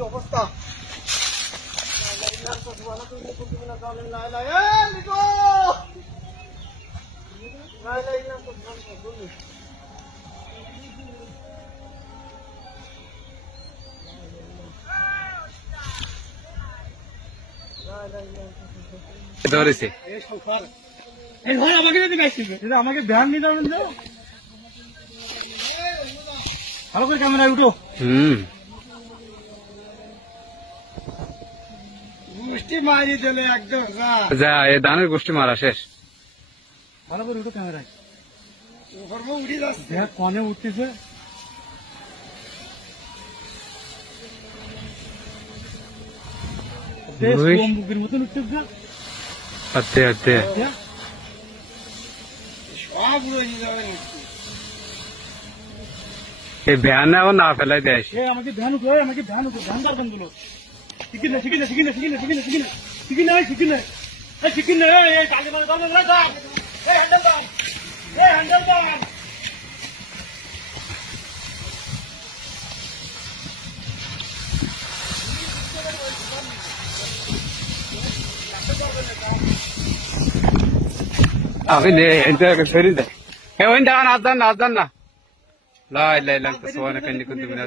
অবস্থা ধরেছে আমাকে ধ্যান নিতে হবে ভালো করে ক্যামেরায় উঠো। গোষ্ঠী মারি দিলে একদম যা এ ধানের গোষ্ঠী মারা শেষ। ভালো করে উঠো ক্যামেরায় উঠে যাচ্ছে কনে উঠতেছে মুখের মতন উঠতেছে আচ্ছা আচ্ছা সব রয়ে যাবে এই ভ্যান এখন না ফেলাই দেয় আমাকে ধ্যান উঠো আমাকে ধ্যান উঠো ধ্যান দরকার গুলো শিখি না শিখি না শিখি না শিখি না শিখি না শিখি না শিখি না শিখি না শিখি না কাজে মানে দরকার হ্যান্ডেল দাও হ্যান্ডেল দাও আমি ছড়ি দেয় ওই না নাচ না লাই লাই লাগতো সোয়ানে কান্দি কুন্দি বিনা